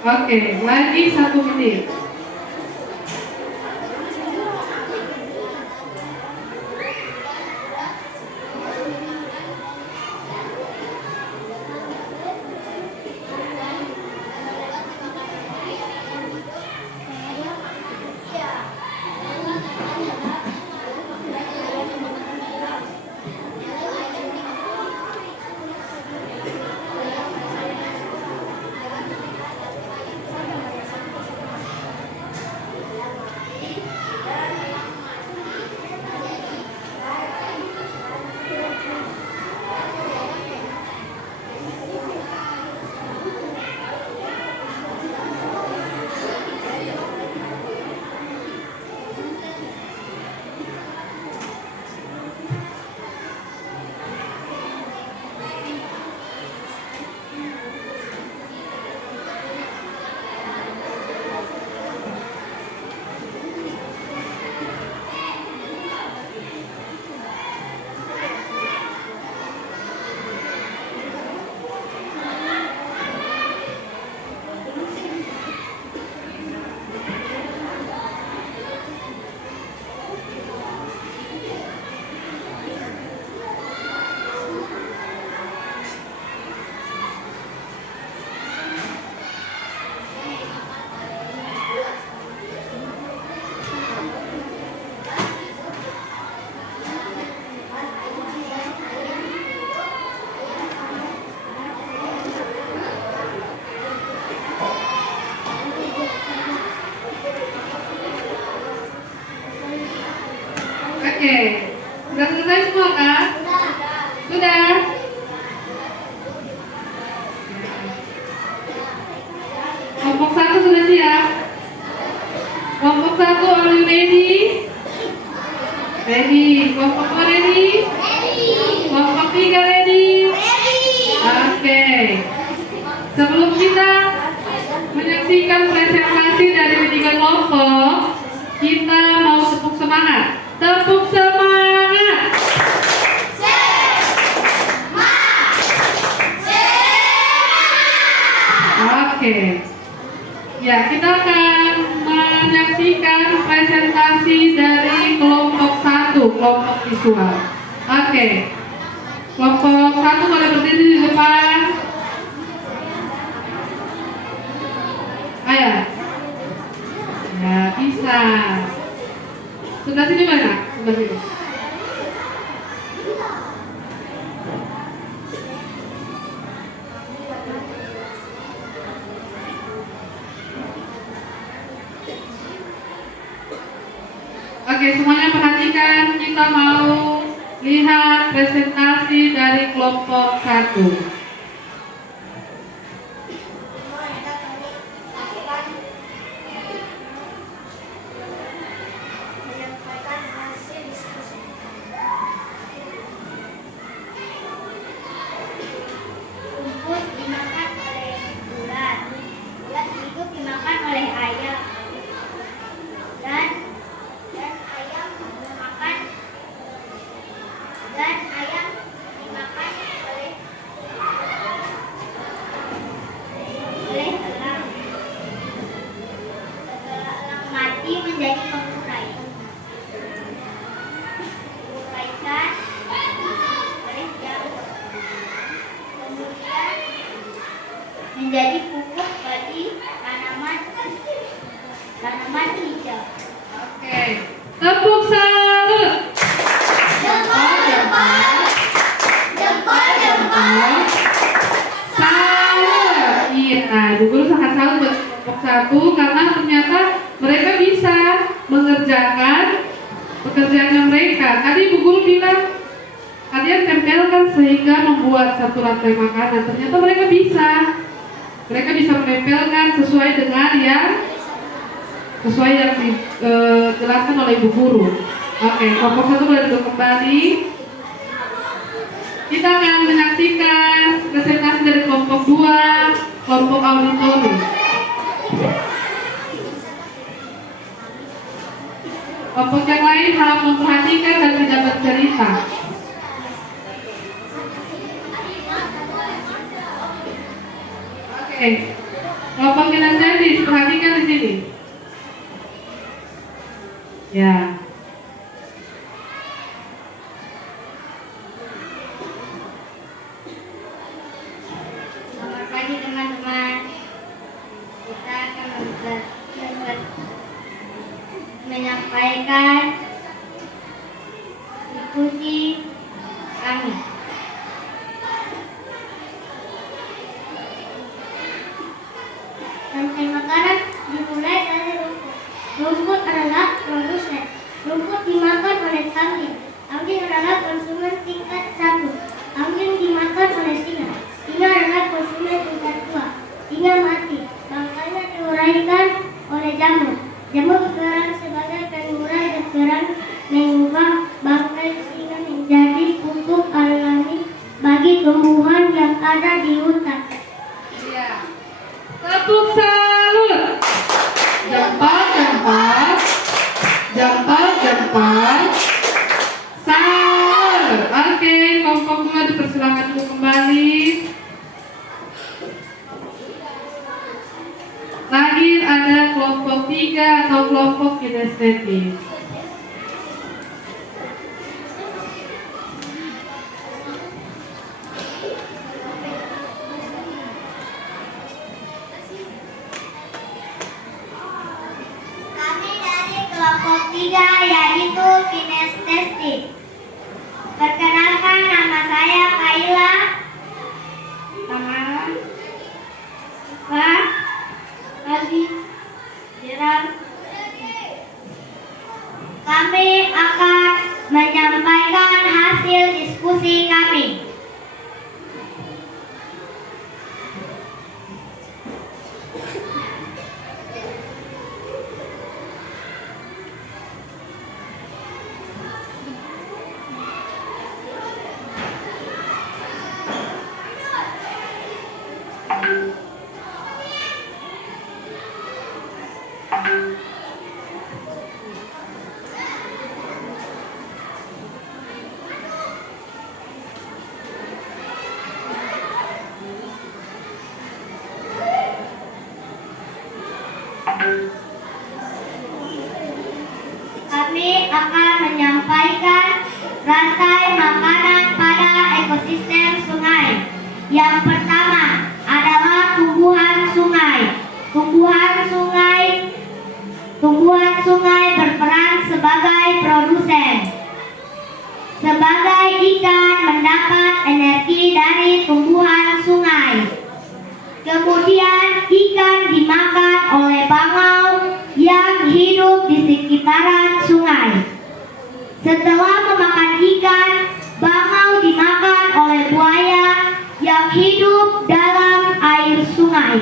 Oke, lagi 1 menit. Oke, sudah selesai semua kan? Sudah. Kelompok 1 sudah siap? Kelompok 1, are you ready? Ready. Kelompok 2 ready? Kelompok 3 ready? Oke. Sebelum kita menyaksikan presentasi dari ketiga kelompok, kita mau tepuk semangat. Tepuk semangat. Oke. Ya, kita akan menyaksikan presentasi dari kelompok 1, kelompok visual. Oke. Kelompok 1 boleh berdiri di depan. Ayo. Ya, bisa. Sebelah sini mana? Sebelah sini. Oke, semuanya perhatikan, kita mau lihat presentasi dari kelompok 1. Rumput dimakan oleh ulat. Ulat itu dimakan oleh ayam. Dan ayam dimakan oleh elang. Setelah elang mati menjadi pengurai. Diuraikan oleh jamur. Kemudian menjadi pupuk bagi tanaman hijau. Oke, tepuk salut. Jempol. Salut. Iya, nah, Bu Guru sangat salut buat kelompok 1 karena ternyata mereka bisa mengerjakan pekerjaannya mereka. Tadi Bu Guru bilang kalian tempelkan sehingga membuat satu rantai makanan. Ternyata mereka bisa. Mereka bisa menempelkan sesuai dengan yang dijelaskan oleh Bu Guru. Oke, kelompok 1 boleh duduk kembali. Kita akan menyaksikan presentasi dari kelompok 2, kelompok auditori. Kelompok yang lain harap memperhatikan dan tidak bercerita. Oke, kelompok kinesis, perhatikan di sini. Ya. Selamat pagi teman-teman. Kita akan menyampaikan diskusi kami. Rantai makanan dimulai dari rumput. Rumput adalah produsen. Rumput dimakan oleh kambing. Kambing adalah konsumen tingkat 1. Kambing dimakan oleh singa. Singa adalah konsumen tingkat 2. Singa mati. Bangkainya diuraikan oleh jamur. Jamur berperan sebagai pengurai dan berperan mengubah bangkai singa menjadi pupuk alami bagi tumbuhan yang ada di hutan. Iya. Tepuk salut. Jempol. Salut. Oke, kelompok 2 dipersilakan untuk kembali. Lagi ada kelompok 3 atau kelompok kinestetis. Kami dari kelompok 3 yaitu kinestetik. Perkenalkan, nama saya Kaila Tamara Adi Jiran. Kami akan menyampaikan hasil diskusi kami. Kami akan menyampaikan rantai makanan pada ekosistem sungai. Yang pertama adalah tumbuhan sungai. Tumbuhan sungai berperan sebagai produsen. Sebagai ikan mendapat energi dari tumbuhan sungai. Kemudian ikan dimakan oleh bangau yang hidup di sekitaran sungai. Setelah memakan ikan, bangau dimakan oleh buaya yang hidup dalam air sungai.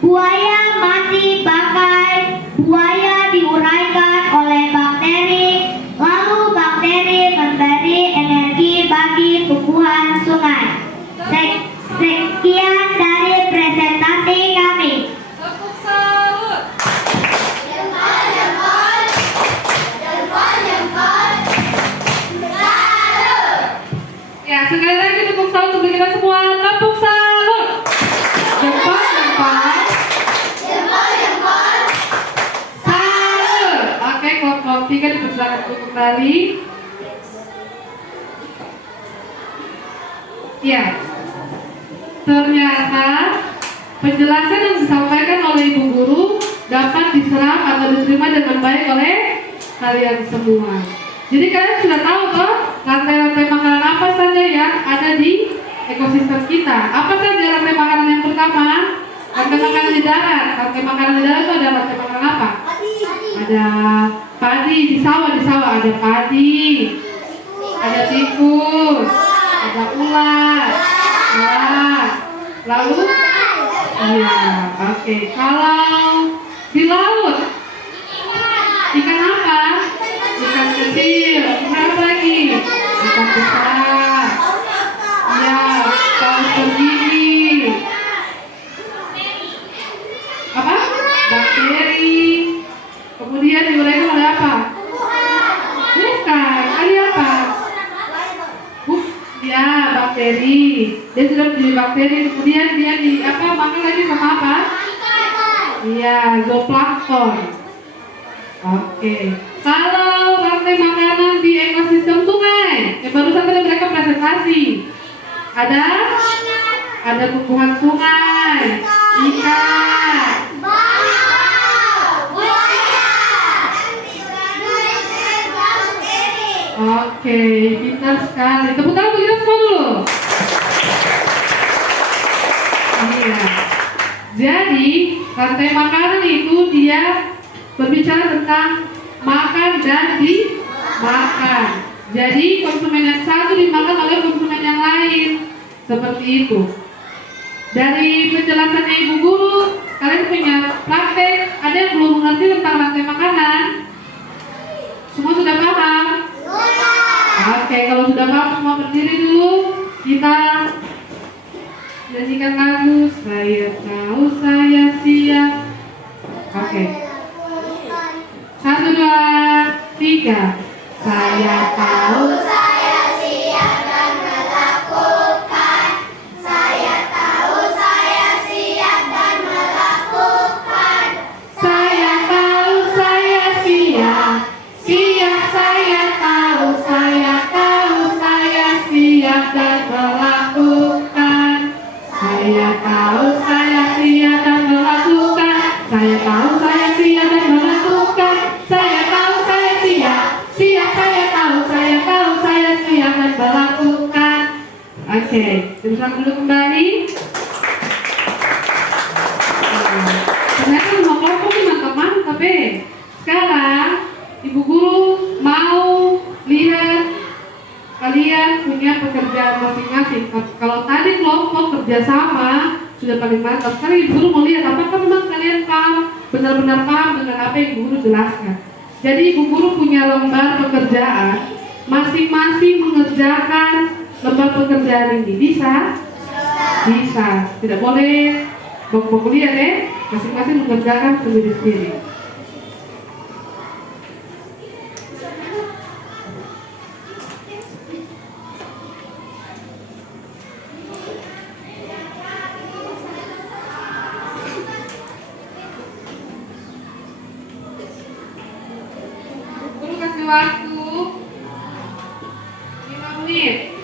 Buaya mati bangkai, buaya diuraikan oleh bakteri, lalu bakteri memberi energi bagi tumbuhan sungai. Sekian dari presentasi kami. Tepuk salut. Ya, sekali lagi tepuk salut untuk kita semua. Tepuk salut. Jempol. Salut. Oke, kelompok 3 dipersilakan untuk kembali. Ya, ternyata penjelasan yang disampaikan oleh Ibu Guru dapat diserap atau diterima dengan baik oleh kalian semua. Jadi kalian sudah tahu toh rantai-rantai makanan apa saja yang ada di ekosistem kita. Apa saja rantai makanan yang pertama? Rantai makanan di darat. Rantai makanan di darat itu ada rantai makanan apa? Ada padi di sawah ada padi, ada tikus, ada ulat, lalu iya, oke. Kalau di laut ikan apa? Ikan kecil. Ikan apa lagi? Ikan besar. Ya, paus bergigi. Apa? Bakteri. Kemudian diuraikan oleh apa? Bukan. Ada apa? Ya, bakteri. Dia sudah menjadi bakteri. Kemudian dia di apa? Makan lagi sama apa? Iya, zooplankton. Oke. Kalau rantai makanan di ekosistem sungai, yang barusan tadi mereka presentasi, ada tumbuhan sungai, ikan, oke, pintar sekali. Tepuk tangan untuk kita semua dulu. Iya. Jadi rantai makanan itu dia berbicara tentang makan dan dimakan. Jadi konsumen yang satu dimakan oleh konsumen yang lain. Seperti itu. Dari penjelasannya Ibu Guru, kalian punya praktek. Ada yang belum mengerti tentang rantai makanan? Semua sudah paham? Oke, kalau sudah paham semua berdiri dulu. Kita nyanyikan lagu Saya Tahu Saya Siap. Oke. 1, 2, 3. Saya tahu Saya siap dan melakukan. Saya tahu saya siap dan melakukan. Saya tahu saya siap. Siap saya tahu saya siap dan melakukan. Saya tahu saya siap dan melakukan. Saya tahu saya siap dan melakukan. Saya tahu saya siap. Siap saya tahu saya siap dan melakukan. Oke, berusaha dulu kembali. Ternyata semua kelompok ini mantap-mantap Sekarang Ibu Guru mau lihat kalian punya pekerjaan masing-masing. Kalau tadi kelompok kerjasama sudah paling mantap. Sekarang Ibu Guru mau lihat apakah memang kalian benar-benar paham dengan apa yang Ibu Guru jelaskan. Jadi Ibu Guru punya lembar pekerjaan, masing-masing mengerjakan lembar pekerjaan ini. Bisa? Bisa. Tidak boleh bok-bok kuliah masing-masing mengerjakan sendiri-sendiri. Guru kasih waktu 5 menit.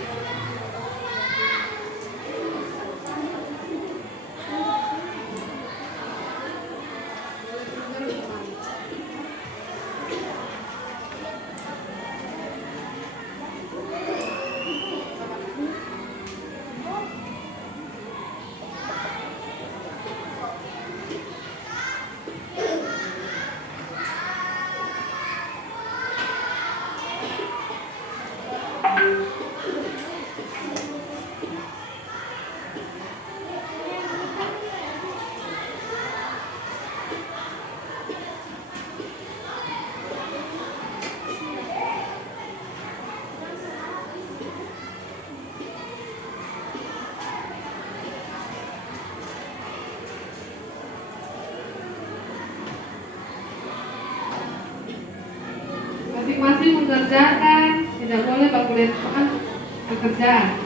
masing-masing mengerjakan, tidak boleh baku-bakuan pekerjaan.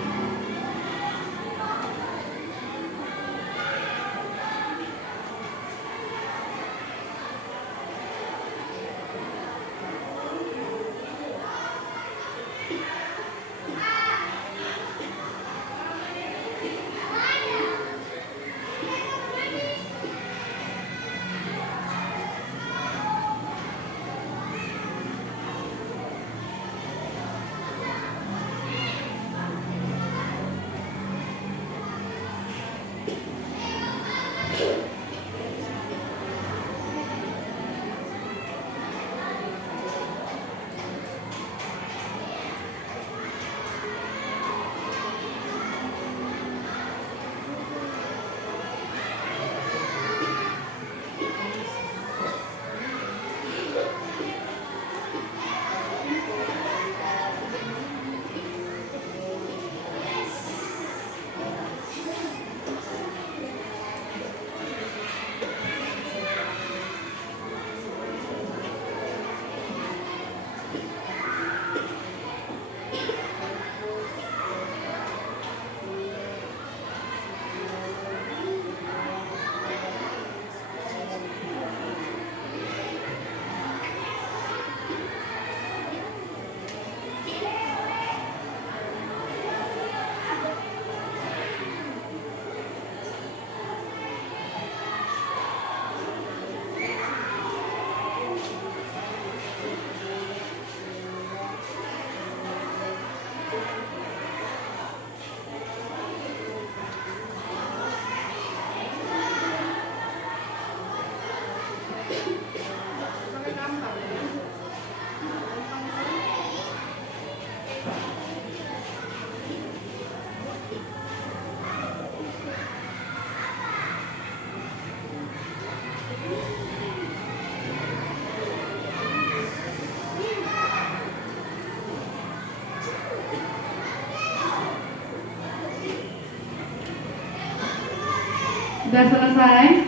Sudah selesai?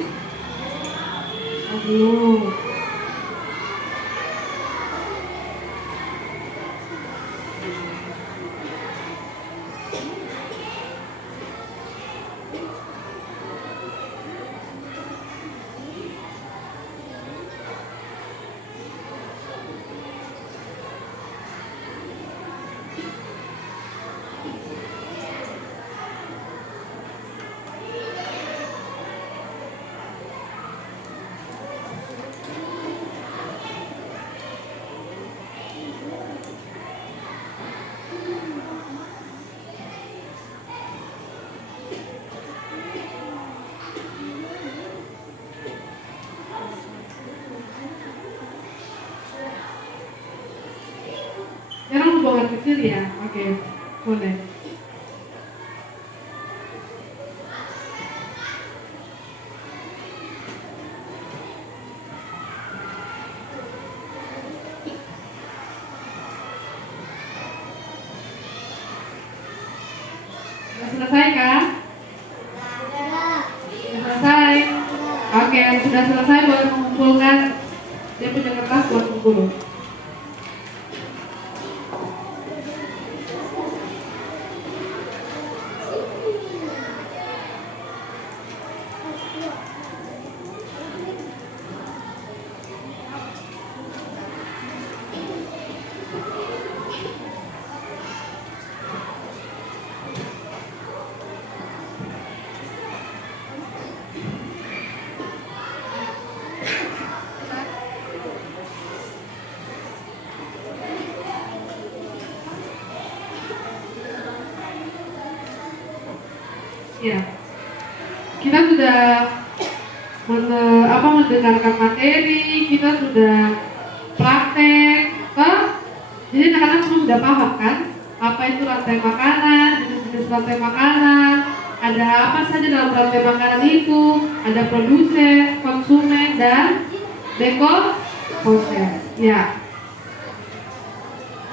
Belum. Sekarang buangan kecil ya? Oke, boleh. Sudah selesai kan? Sudah selesai. Oke, sudah selesai boleh mengumpulkan dia punya kertas buat guru. Ya, kita sudah mendengarkan materi, kita sudah praktek, jadi anak-anak semua sudah paham kan? Apa itu rantai makanan, jenis-jenis rantai makanan, ada apa saja dalam rantai makanan itu, ada produsen, konsumen, dan dekoposer. Ya,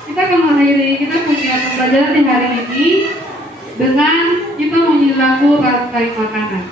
kita akan mengakhiri kita punya pembelajaran di hari ini dengan kita menyilaku rantai makanan.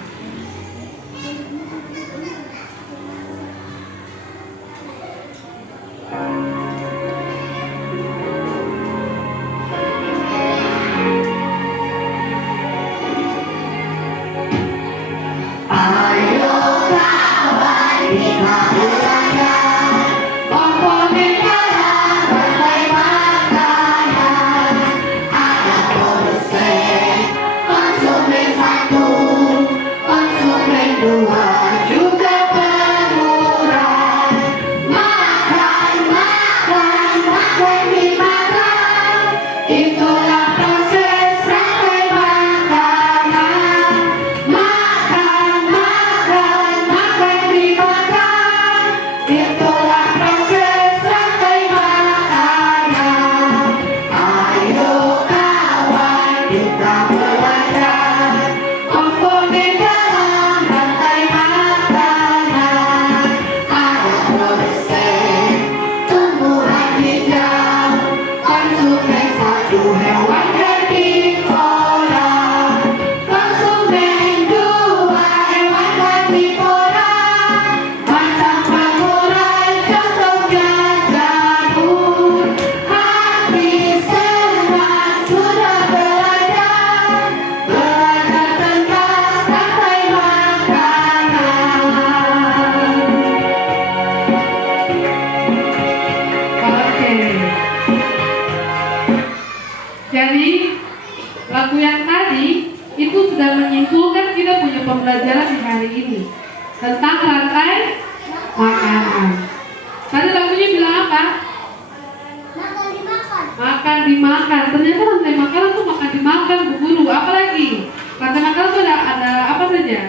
makan. Ternyata rantai makanan tuh makan dimakan Bu Guru. Apalagi rantai makanan tuh ada apa saja?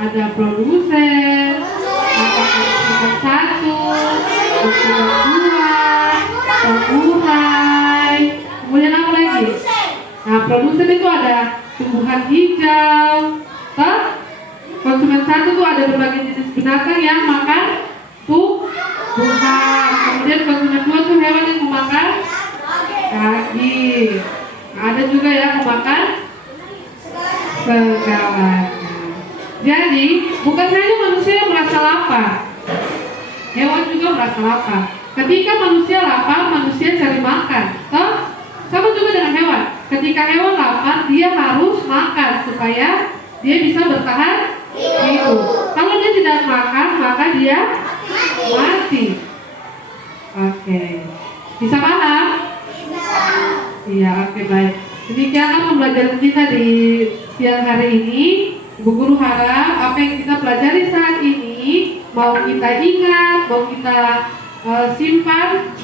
Ada produsen, ada konsumen satu, konsumen dua, pengurai. Kemudian apa lagi? Nah, produsen itu ada tumbuhan hijau. Toh? Konsumen satu tuh ada berbagai jenis binatang yang makan tumbuhan. Kemudian konsumen dua tuh hewan yang memakan daging. Nah, ada juga yang memakan segalanya. Jadi bukan hanya manusia yang merasa lapar, hewan juga merasa lapar. Ketika manusia lapar, manusia cari makan. Toh? Sama juga dengan hewan. Ketika hewan lapar, dia harus makan supaya dia bisa bertahan hidup. Kalau dia tidak makan, maka dia mati. Oke. Bisa paham? Iya, oke, baik. Demikianlah pembelajaran kita di siang hari ini. Ibu Guru harap apa yang kita pelajari saat ini mau kita ingat, mau kita simpan,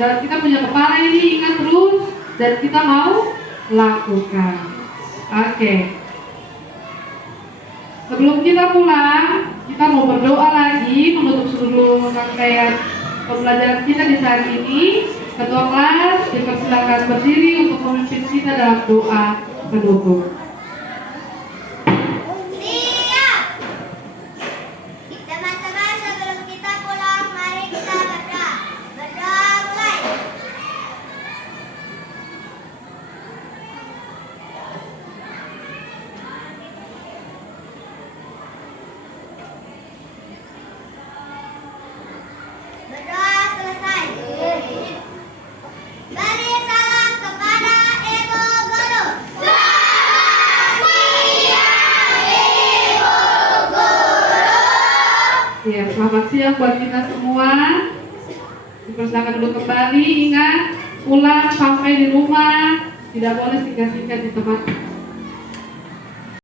dan kita punya kepala ini ingat terus, dan kita mau lakukan. Oke. Sebelum kita pulang, kita mau berdoa lagi menutup seluruh rangkaian pembelajaran kita di saat ini. Ketua kelas dipersilakan berdiri untuk memimpin kita dalam doa penutup. Siap. Teman-teman, sebelum kita pulang, mari kita berdoa. Berdoa mulai. Berdoa selesai. Beri salam kepada Ibu Guru. Selamat siang, Ibu Guru. Ya, selamat siang buat kita semua. Dipersilakan dulu kembali. Ingat, pulang sampai di rumah tidak boleh singgah-singgah di tempat